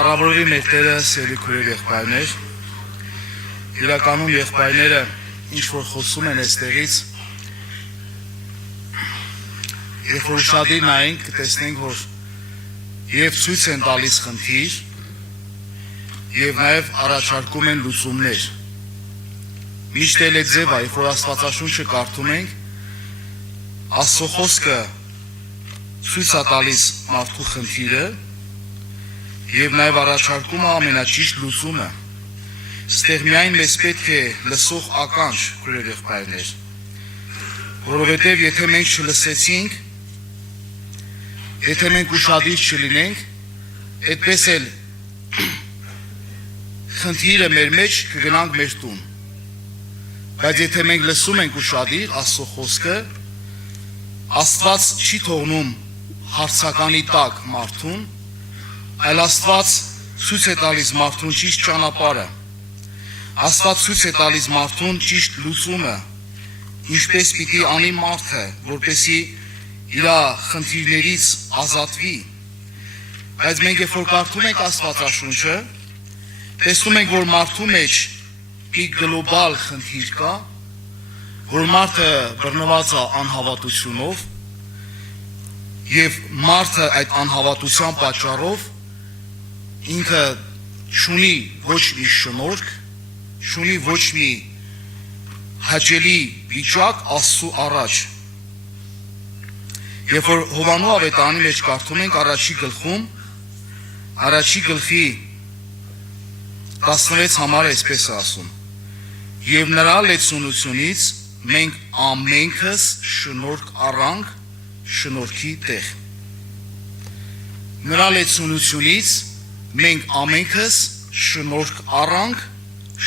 Փառավորվի մեր Տերը, սիրելի քույրեր, եղբայրներ։ Իրականում եղբայրները ինչ որ խոսում են այստեղից, երբ որ ուշադիր նայենք, կտեսնենք, որ եւ ցույց են տալիս խնդիր, եւ նաեւ առաջարկում են լուծումներ։ Միշտ էլ է ձևը, երբ որ Աստվածաշունչը կարդում ենք, Աստծո խոսքը ցույց է տալիս մարդու խնդիրը եւ նաեւ առաջարկում է ամենաճիշտ լուծումը։ Ստեղ միայն մեզ պետք է լսող ականջ, քույրեր եղբայրներ, որովհետեւ եթե մենք չլսեցինք, եթե մենք ուշադիր չլինենք, այդպես էլ խնդիրը մեր մեջ կգնանք մեր տուն։ Բայց եթե մենք լսում ենք ուշադիր Աստծո խոսքը, Աստված չի թողնում հարցականի տակ մարդուն, այլ Աստված ցույց է տալիս մարդուն ճիշտ ճանապարհը։ Աստված ցույց է տալիս մարդուն ճիշտ լուծումը, ինչպես պիտի անի մարդը, որպեսզի իր խնդիրներից ազատվի։ Բայց մենք երբ որ կարդում ենք Աստվածաշունչը, տեսնում ենք, որ մարդու մեջ մի գլոբալ խնդիր կա, որ մարդը բռնված է անհավատությունով, եւ մարդը այդ անհավատության պատճառով ինքը չունի ոչ մի շնորհք, չունի ոչ մի հաճելի վիճակ Աստծո առաջ։ Երբ որ Հովանու ավետարանի մեջ կարդում ենք առաջի գլխում, առաջի գլխի 16 համարը այսպես է ասում. Եվ նրա լեցունությունից մենք ամենքս շնորհք առանք շնորհքի տեղ։ Նրա լեցունությունից մենք ամենքս շնորհք առանք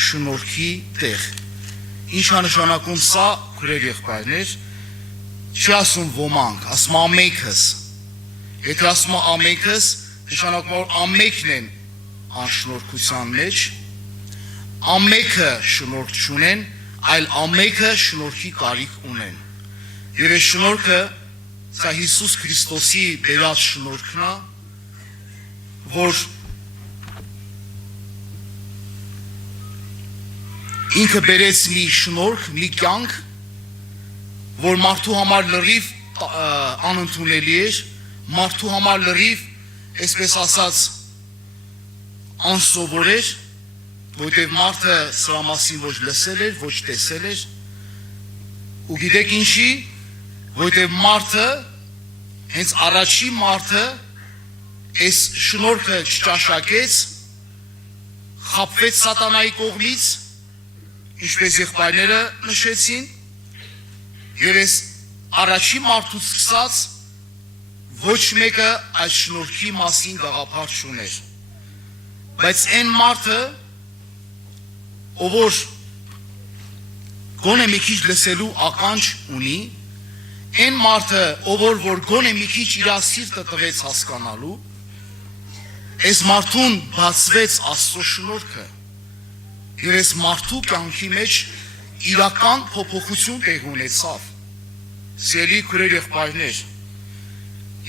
շնորհքի տեղ։ Ինչ է նշանակում սա, քույրեր եղբայրներ, չի ասում ոմանք, ասում ամենքս։ Եթե ասում ամենքս, նշանակում որ ամենքն են անշնորհքության մեջ, ամենքը շնորհք չունեն, այլ ամենքը շնորհքի կարիք ունեն։ Եվ այս շնորհքը սա Հիսուս Քրիստոսի բերած շնորհքն է, որ ինքը բերեց մի շնորհք, մի կյանք, որ մարդու համար լրիվ անընդունելի էր, մարդու համար լրիվ, այսպես ասած, անսովոր էր, որտեղ մարդը սրա մասին ոչ լսել էր, ոչ տեսել էր, ու գիտեք ինչի, որտեղ մարդը, հենց առաջի մարդը, այս շնորհքը չճաշակեց, խաբվեց սատանայի կողմից, ինչպես եղբայրները նշեցին, եւ այս առաջի մարդուց սկսած ոչ մեկը այդ շնորհքի մասին գաղափար չուներ։ Բայց այն մարդը, ով որ գոնե մի քիչ լսելու ականջ ունի, այն մարդը, ով որ գոնե մի քիչ իր սիրտը տվեց հասկանալու, այս մարդուն բացվեց Աստծո շնորհքը, եւ այս մարդու կյանքի մեջ իրական փոփոխություն տեղ ունեցավ։ Սիրելի քույրեր եղբայրներ,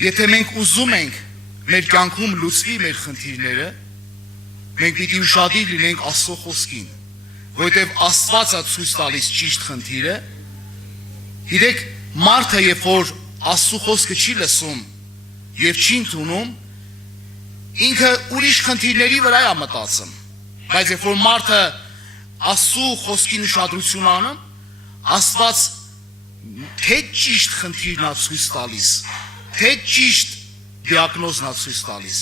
եթե մենք ուզում ենք մեր կյանքում լուծվի մեր խնդիրները, մենք պիտի ուշադիր լինենք Աստծո խոսքին, որովհետև Աստված է ցույց տալիս ճիշտ խնդիրը։ Գիտեք, մարդը երբ որ Աստծո խոսքը չի լսում եւ չի ընդունում, ինքը ուրիշ խնդիրների վրա է մտածում։ Բայց երբ որ մարդը Աստծո խոսքին ուշադրություն անում, Աստված թե ճիշտ խնդիրն է ցույց տալիս, թե ճիշտ դիագնոզն է ցույց տալիս,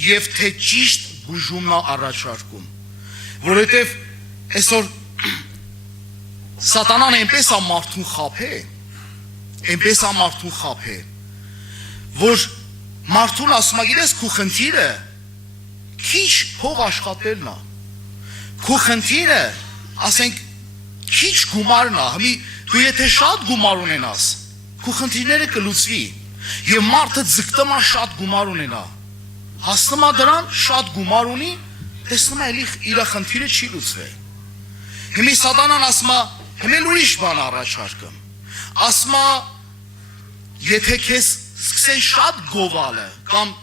եւ թե ճիշտ բուժումն է առաջարկում։ Որովհետեւ այսօր սատանան այնպես է մարդուն խաբե, որ մարդուն ասում է, գիտես, քո խնդիրը քիչ փող աշխատելն է, քո խնդիրը, ասենք, քիչ գումարն է, դու եթե շատ գումար ունենաս, քո խնդիրները կլուծվի, եւ մարդը ձգտում է շատ գումար ունենա, հասնում է դրան, շատ գումար ունի, տեսնում է իր խնդիրը չի լուծվել։ Հիմա սատանան ասում է, հիմա ուրիշ բան առաջարկում, ասում է, եթե քեզ սկսեն շատ գովալը կամ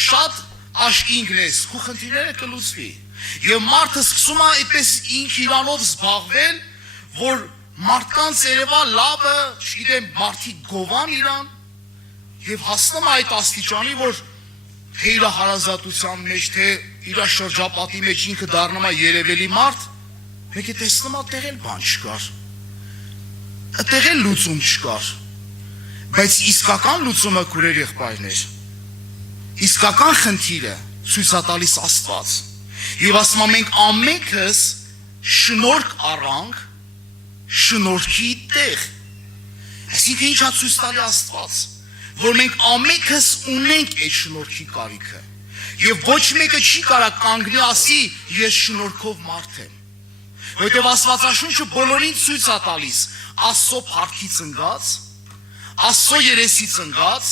շատ աշկի ինգնես, քու խնդիրները կլուծվի։ Եվ մարդը սկսում է այդպես ինք իրանով զբաղվել, որ մարդկանց երևա լավը, չգիտեմ, մարդիկ գովան իրան եւ հասնում է այդ աստիճանի, որ թե իր հարազատության մեջ, թե իր շրջապատի մեջ ինքը դառնում է երևելի մարդ, մեկը տեսնում է տեղել բան չկար։ Տեղել լուծում չկար։ Բայց իսկական լուծումը քուրեր եղբայրներ, իսկական խնդիրը ցույց է տալիս Աստված։ Եվ ասում եմ մենք ամենքս շնորհք առանք շնորհքի տեղ։ Այսինքն ինչա ցույց տալի Աստված, որ մենք ամենքս ունենք այդ շնորհքի կարիքը։ Եվ ոչ մեկը չի կարող կանգնի ասի ես շնորհքով մարդ եմ։ Որտեվ Աստվածաշունչը բոլորին ցույց է տալիս Աստծո փառքից ընկած, Աստծո երեսից ընկած,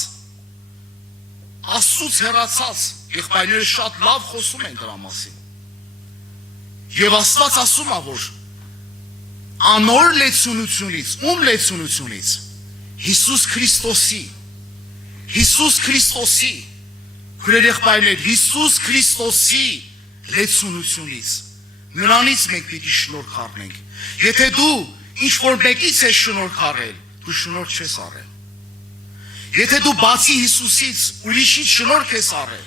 Աստծուց հեռացած եղբայրները շատ լավ խոսում են դրա մասին։ Եվ Աստված ասում է, որ անոր լեցունությունից, ում լեցունությունից, Հիսուս Քրիստոսի, քուրեր եղբայրներ, Հիսուս Քրիստոսի լեցունությունից, նրանից մենք պիտի շնորհք առնենք։ Եթե դու ինչ որ մեկից ես շնորհք առել, դու շնորհք չես առել։ Եթե դու բացի Հիսուսից ուրիշից շնորհք ես առել,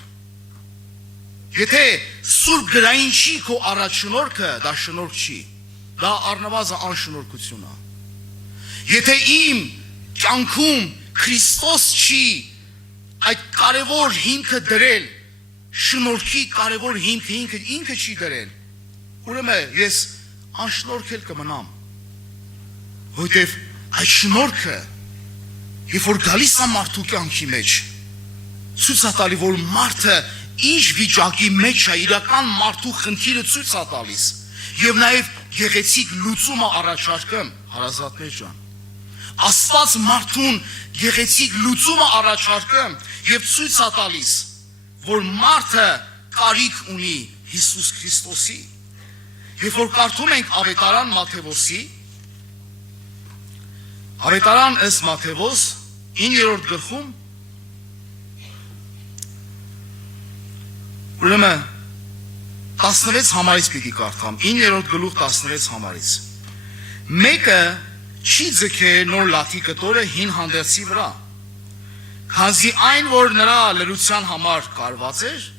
եթե սուրբ գրային չի քո առաջ շնորհքը, դա շնորհք չի, դա առնվազն անշնորհքություն է։ Եթե իմ կյանքում Քրիստոս չի այդ կարևոր հիմքը դրել, շնորհքի կարևոր հիմքը ինքը չի դրել, ուրեմն ես անշնորհք էլ կմնամ։ Որտեվ այդ շնորհքը երբ որ գալիս է մարդու կյանքի մեջ, ցույց է տալի, որ մարդը ինչ վիճակի մեջ է, իրական մարդու խնդիրը ցույց է տալիս, եւ նաեւ գեղեցիկ լուծումը առաջարկում, հարազատներ ջան։ Աստված մարդուն գեղեցիկ լուծումը առաջարկում եւ ցույց է տալիս, որ մարդը կարիք ունի Հիսուս Քրիստոսի։ Երբ որ կարդում ենք Ավետարան Մատթեոսի, Ավետարան ըստ Մատթեոս 9-րդ գլխում, ուրեմն 16 համարից պիտի կարդամ, 9-րդ գլուխ 16 համարից։ Մեկը չի ձգել նոր լաթի կտորը հին հանդերձի վրա, քանզի այն, որ նրա լրության համար կարված էր,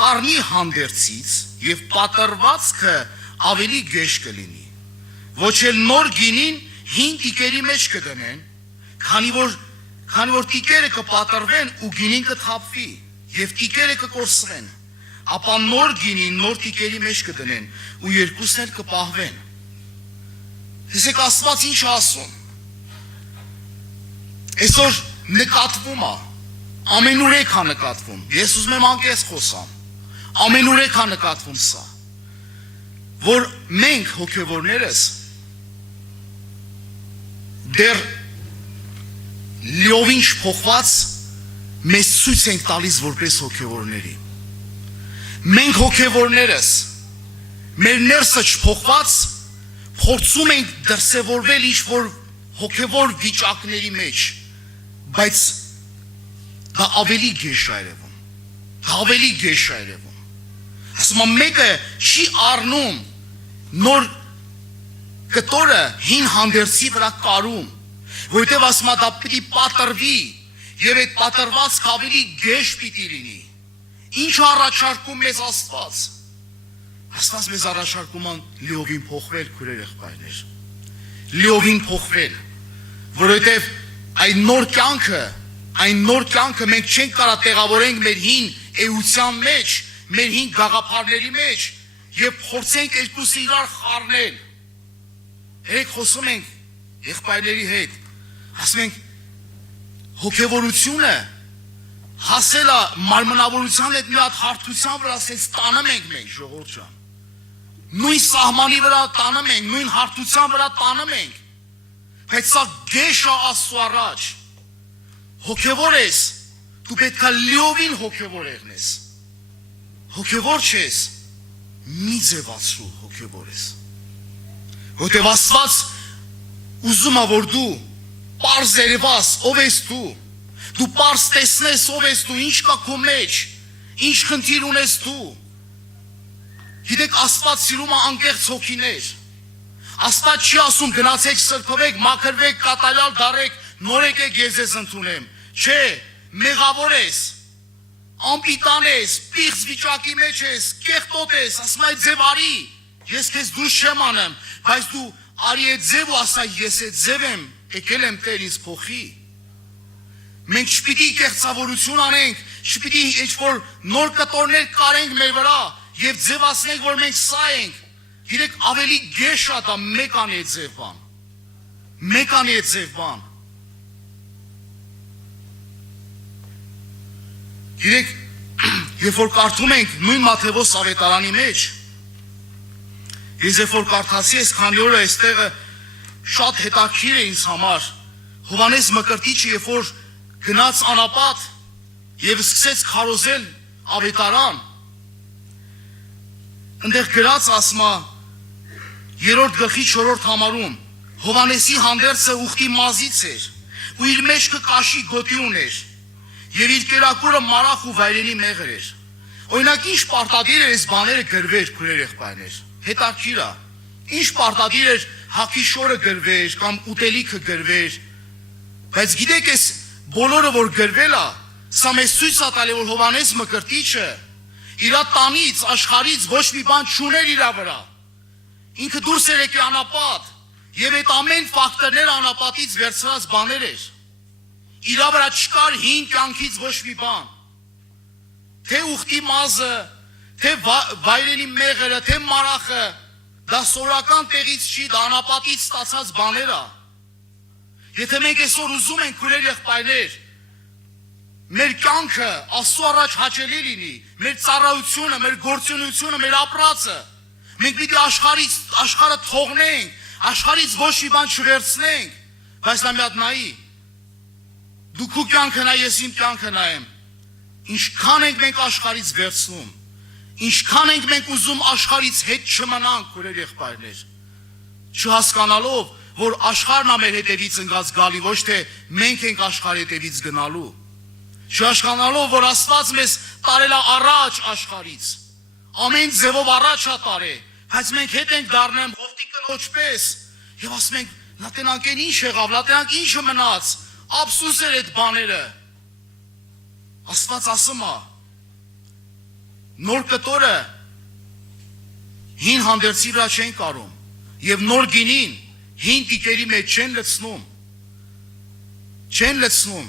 կառնի հանդերձից եւ պատրվածքը ավելի գեշ կլինի։ Ոչ էլ նոր գինին հին տիկերի մեջ կդնեն, քանի որ տիկերը կպատրվեն ու գինին կթափվի եւ տիկերը կկորսվեն, ապա նոր գինին նոր տիկերի մեջ կդնեն ու երկուսն էլ կպահվեն։ Տեսեք Աստված ինչ ասում։ Այսօր նկատվում է, ամենուրեք է նկատվում։ Ես ուզում եմ անկեղծ խոսամ։ Ամենուրեք է նկատվում սա, որ մենք հոգևորներս դեռ լիովին չփոխված մեզ ցույց ենք տալիս որպես հոգևորների։ Մենք հոգևորներս մեր ներսը չփոխված փորձում ենք դրսևորվել ինչ-որ հոգևոր վիճակների մեջ, բայց դա ավելի գեշ է երևում։ Դա ավելի գեշ է երևում։ Ասում եմ մեկը չի առնում նոր կտորը հին հանդերձի վրա կարում, որտեվ ասում է դա պիտի պատրվի եւ այդ պատրվածքը ավելի գեշ պիտի լինի։ Ինչ առաջարկում մեզ Աստված։ Աստված մեզ առաջարկում է լիովին փոխվել, քուրեր եղբայրներ։ Լիովին փոխվել, որովհետև այն նոր կյանքը մենք չենք կարող տեղավորենք մեր հին էության մեջ, մեր հին գաղափարների մեջ եւ փորձենք երկուսը իրար խառնել։ Երեք խոսում ենք եղբայրների հետ, ասում ենք հոգևորությունը հասել է մարմնավորության հետ մի հատ հարթության վրա, ասես տանում ենք մենք, ժողովուրդ ջան։ Նույն սահմանի վրա տանում ենք, նույն հարթության վրա տանում ենք, բայց սա գեշ է Աստծո առաջ։ Հոգևոր ես, դու պետք է լիովին հոգևոր եղնես։ Հոգևոր չես, մի ձևացրու հոգևոր ես։ Որտև Աստված ուզում է, որ դու պարզ երևաս, ով ես դու պարզ տեսնես, ով ես դու, ինչ կա քո մեջ, Ինչ խնդիր ունես դու։ Գիտեք, Աստված սիրում է անկեղծ հոգիներ։ Աստված չի ասում գնացեք սրբվեք, մաքրվեք, կատարյալ դառեք, նոր եկեք ես ձեզ ընդունեմ։ Չէ, մեղավոր ես, անպիտան ես, պիղծ վիճակի մեջ ես, կեղտոտ ես, ասում է ձև արի, ես քեզ դուրս չեմ անեմ, բայց դու արի այդ ձև ու ասա ես այդ ձև եմ, եկել եմ Տեր ինձ փոխի։ Մենք չպիտի կեղծավորություն անենք, չպիտի ինչ-որ նոր կտորներ կարենք մեր վրա եւ ձևացնենք, որ մենք սա ենք։ Գիտեք, ավելի գեշ է դա մեկանի այդ ձև բան։ Մեկանի այդ ձև բան։ Գիտեք, երբ որ կարդում ենք նույն Մատթեոս ավետարանի մեջ, ես երբ որ կարդացի այս քանի օրը այստեղը շատ հետաքրքիր է ինձ համար։ Հովհաննես Մկրտիչը երբ որ գնաց անապատ եւ սկսեց քարոզել ավետարան, ընդեղ գրած ասма 3-րդ գլխի 4-րդ համարում Հովհաննեսի հանդերձը ուխտի մազից էր ու իր մեջքը կաշի գոտի ուներ եւ իր կերակուրը մարախ ու վայրենի մեղր էր։ Օրինակ ինչ պարտադիր էր այս բաները գրվեր քուրեր եղբայրներ։ Հետաքրքիր է։ Ինչ պարտադիր էր հագի շորը գրվեր կամ ուտելիքը գրվեր։ Բայց գիտեք, այս բոլորը որ գրվել է, սա մեզ ցույց է տալի, որ Հովհաննես Մկրտիչը իր տանից, աշխարհից ոչ մի բան չուներ իր վրա։ Ինքը դուրս էր եկել անապատ եւ այդ ամեն ֆակտորները անապատից վերցրած բաներ էր։ Իր վրա չկար հին կյանքից ոչ մի բան։ Թե ուխտի մազը, թե վայրենի մեղրը, թե մարախը, դա սորական տեղից չի, դա անապատից ստացած բաներ է։ Եթե մենք այսօր ուզում ենք քուրեր եղբայրներ, մեր կյանքը Աստծո առաջ հաճելի լինի, մեր ծառայությունը, մեր գործունեությունը, մեր ապրածը, մենք պիտի աշխարհը թողնենք, աշխարհից ոչ մի բան չվերցնենք, բայց նա մի հատ նայի։ Դու քո կյանքը նայ, ես իմ կյանքը նայեմ։ Ինչքան ենք մենք աշխարհից վերցնում, ինչքան ենք մենք ուզում աշխարհից հետ չմնանք, քուրեր եղբայրներ, չհասկանալով, որ աշխարհն է մեր հետևից ընկած գալի, ոչ թե մենք ենք աշխարհի հետևից գնալու։ Չհասկանալով, որ Աստված մեզ տարել է առաջ աշխարհից, ամեն ձևով առաջ է տարել, բայց մենք հետ ենք դառնում ողտի կնոջ պես եւ ասում ենք, նա տենանք ինչ եղավ, նա տենանք ինչը մնաց, ափսուս էր այդ բաները։ Աստված ասում է, նոր կտորը հին հանդերձի վրա չեն կարում եւ նոր գինին հին տիկերի մեջ չեն լցնում։ Չեն լցնում։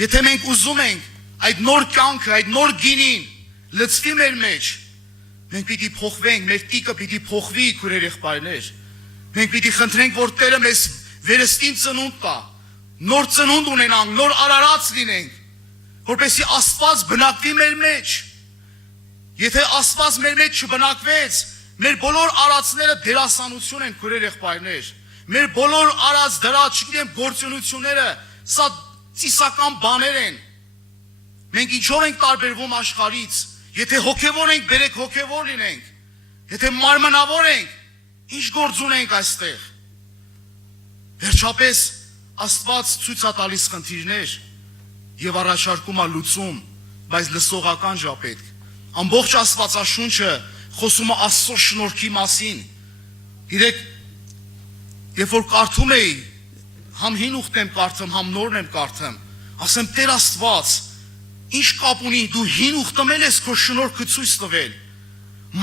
Եթե մենք ուզում ենք այդ նոր կյանքը, այդ նոր գինին լցվի մեր մեջ, մենք պիտի փոխվենք, մեր տիկը պիտի փոխվի, քուրեր եղբայրներ։ Մենք պիտի խնդրենք, որ Տերը մեզ վերստին ծնունդ տա, նոր ծնունդ ունենանք, նոր արարած լինենք, որպեսզի Աստված բնակվի մեր մեջ։ Եթե Աստված մեր մեջ չբնակվեց, մեր բոլոր արածները դերասանություն են, քուրեր եղբայրներ։ Մեր բոլոր արած դրած, չգիտեմ, գործունեությունները, սա ծիսական բաներ են։ Մենք ինչով ենք տարբերվում աշխարհից։ Եթե հոգևոր ենք, բերեք հոգևոր լինենք։ Եթե մարմնավոր ենք, ինչ գործ ունենք այստեղ։ Վերջապես Աստված ցույց է տալիս խնդիրներ եւ առաջարկում է լուծում, բայց լսողական ժապետք։ Ամբողջ Աստվածաշունչը խոսում է Աստծո շնորհքի մասին։ Գիտեք, երբ որ կարդում էի, համ հին ուխտ եմ կարդում, համ նորն եմ կարդում, ասեմ Տեր Աստված, ինչ կապ ունի, դու հին ուխտում ես քո շնորհքը ցույց տվել։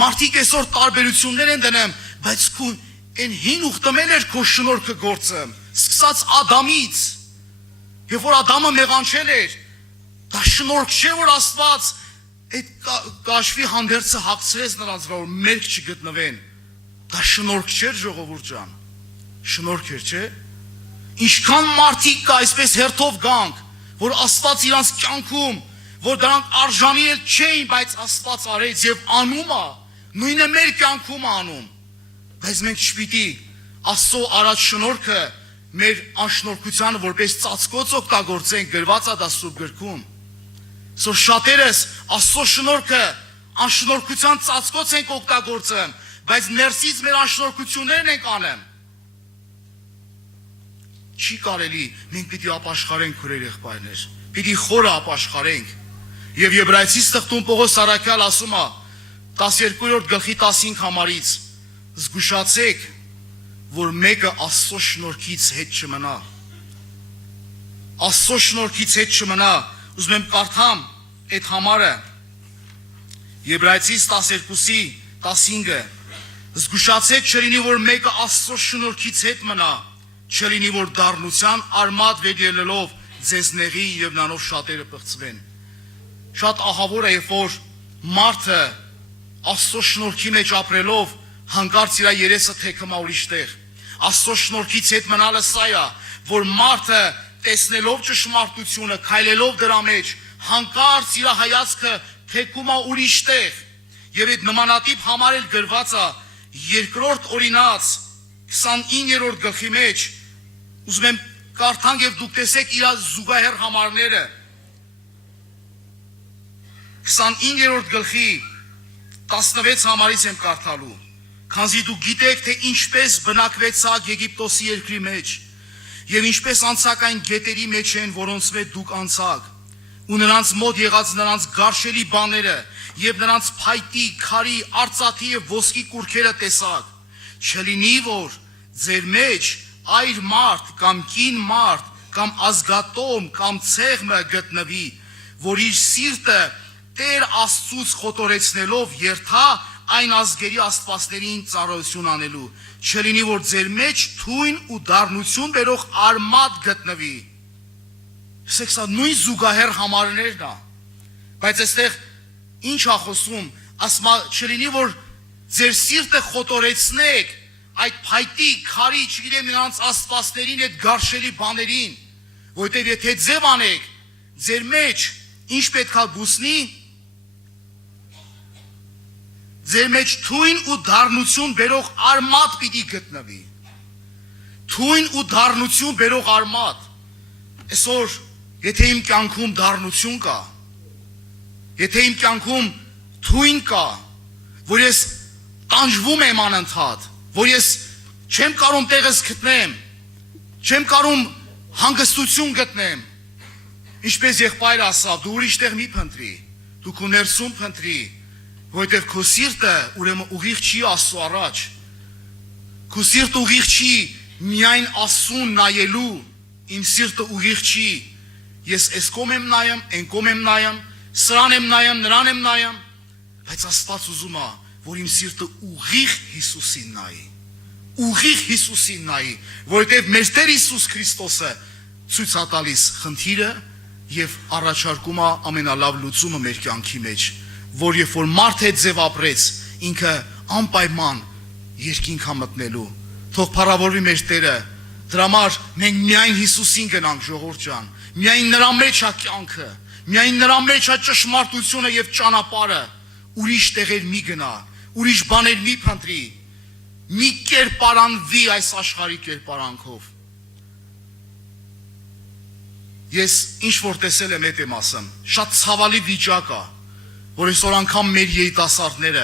Մարդիկ այսօր տարբերություններ են դնում, բայց քո այն հին ուխտում էր քո շնորհքը գործում, սկսած Ադամից։ Երբ որ Ադամը մեղանչել էր, դա շնորհք չէ, որ Աստված այդ կաշվի հանդերձը հագցրեց նրանց վրա, որ մերկ չգտնվեն։ Դա շնորհք չէր, ժողովուրդ ջան։ Շնորհք էր, չէ՞։ Ինչքան մարդիկ կա այսպես հերթով գանք, որ Աստված իրանց կյանքում, որ դրանք արժանի էլ չէին, բայց Աստված արեց եւ անում է, նույնը մեր կյանքում անում։ Բայց մենք չպիտի Աստծո առաջ շնորհքը մեր անշնորհքությանը որպես ծածկոց օգտագործենք, գրված է դա Սուրբ գրքում։ Սո շատերս Աստծո շնորհքը անշնորհքության ծածկոց ենք օգտագործում, բայց ներսից մեր անշնորհքություններն ենք անում։ Չի կարելի, մենք պիտի ապաշխարենք, քուրեր եղբայրներ, պիտի խորը ապաշխարենք։ Եվ Եբրայեցիս թղթում Պողոս Սարաքյալ ասում է 12-րդ գլխի 15 համարից. զգուշացեք, որ մեկը Աստծո շնորհքից հետ չմնա։ Աստծո շնորհքից հետ չմնա։ Ուզում եմ կարդամ այդ համարը։ Եբրայեցիս 12-ի 15-ը. զգուշացեք, չլինի որ մեկը Աստծո շնորհքից հետ մնա, չլինի որ դառնության արմատ վեր ելնելով ձեզ նեղի եւ նրանով շատերը պղծվեն։ Շատ ահավոր է, երբ որ մարդը Աստծո շնորհքի մեջ ապրելով հանկարծ իր երեսը թեքմա ուրիշ տեղ։ Աստծո շնորհքից հետ մնալը սա է, որ մարդը տեսնելով ճշմարտությունը, քայլելով դրա մեջ, հանկարծ իր հայացքը թեքում է ուրիշ տեղ։ Եվ այդ նմանատիպ համար էլ գրված է երկրորդ օրինաց 29-րդ գլխի մեջ։ Ուզում եմ կարդանք եւ դուք տեսեք իր զուգահեռ համարները։ 29-րդ գլխի 16 համարից եմ կարդալու։ Քանզի դուք գիտեք, թե ինչպես բնակվեցաք Եգիպտոսի երկրի մեջ եւ ինչպես անցաք այն գետերի մեջ են, որոնց մեջ դուք անցաք, ու նրանց մոտ եղած նրանց գարշելի բաները եւ նրանց փայտի, քարի, արծաթի եւ ոսկի կուրքերը տեսաք։ Չլինի որ ձեր մեջ այր մարդ կամ կին մարդ կամ ազգատոմ կամ ցեղմը գտնվի, որ իր սիրտը Տեր Աստծուց խոտորեցնելով երթա այն ազգերի աստվածներին ծառայություն անելու, չլինի որ ձեր մեջ թույն ու դառնություն բերող արմատ գտնվի։ Սա նույն զուգահեռ համարներն է, բայց այստեղ ինչ է խոսում, ասում է չլինի որ ձեր սիրտը խոտորեցնեք այդ փայտի, քարի, չգիտեմ նրանց աստվածներին, այդ գարշելի բաներին, որտեղ եթե ձև անեք, ձեր մեջ ինչ պետք է գուսնի, ձեր մեջ թույն ու դառնություն բերող արմատ պիտի գտնվի։ Թույն ու դառնություն բերող արմատ։ Այսօր եթե իմ կյանքում դառնություն կա, եթե իմ կյանքում թույն կա, որ ես տանջվում եմ անընդհատ, որ ես չեմ կարող տեղս գտնեմ, չեմ կարող հանգստություն գտնեմ, ինչպես եղբայրը ասավ, դու ուրիշ տեղ մի փնտրի, դու քո ներսում փնտրի, որովհետև քո սիրտը ուրեմն ուղիղ չի Աստծո առաջ, քո սիրտը ուղիղ չի միայն Աստծուն նայելու, իմ սիրտը ուղիղ չի, ես այս կողմ եմ նայում, այն կողմ եմ նայում, սրան եմ նայում, նրան եմ նայում, բայց Աստված ուզում է, որ իմ սիրտը ուղիղ Հիսուսին նայի, ուղիղ Հիսուսին նայի, որովհետև մեր Տեր Հիսուս Քրիստոսը ցույց է տալիս խնդիրը եւ առաջարկում է ամենալավ լուծումը մեր կյանքի մեջ, որ երբ որ մարդ հետ ձև ապրեց, ինքը անպայման երկինք է մտնելու, թող փառավորվի մեր Տերը, դրա համար մենք միայն Հիսուսին գնանք, ժողովուրդ ջան, միայն նրա մեջ է կյանքը, միայն նրա մեջ է ճշմարտությունը եւ ճանապարհը, ուրիշ տեղեր մի գնա, ուրիշ բաներ մի փնտրի, մի կերպարանվի այս աշխարհի կերպարանքով։ Ես ինչ որ տեսել եմ, այդ եմ ասում, շատ ցավալի վիճակ է, որ այսօր անգամ մեր երիտասարդները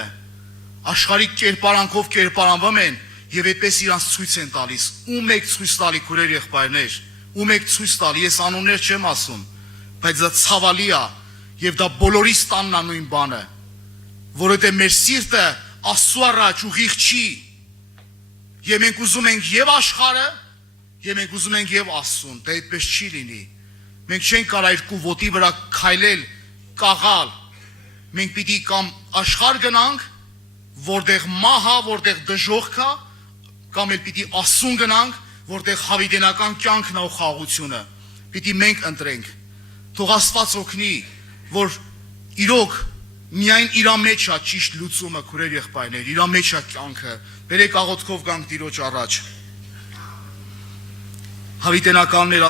աշխարհի կերպարանքով կերպարանվում են եւ այդպես իրանց ցույց են տալիս, ում եք ցույց տալի քուրեր եղբայրներ, ում եք ցույց տալի, ես անուններ չեմ ասում, բայց դա ցավալի է եւ դա բոլորիս տանն է նույն բանը, որովհետեւ մեր սիրտը Աստծո առաջ ուղիղ չի, եւ մենք ուզում ենք եւ աշխարհը, եւ մենք ուզում ենք եւ Աստծուն, դա այդպես չի լինի, մենք չենք կարող երկու ոտի վրա քայլել, կաղալ, մենք պիտի կամ աշխարհ գնանք, որտեղ մահա, որտեղ դժոխք է, կամ էլ պիտի Աստծուն գնանք, որտեղ հավիտենական կյանքն է ու խաղաղությունը, պիտի մենք ընտրենք, թող Աստված օգնի, որ իրոք միայն իր մեջ է ճիշտ լուծումը, քուրեր եղբայրներ, իր մեջ է կյանքը, բերեք աղոթքով գանք Տիրոջ առաջ, հավիտենականներ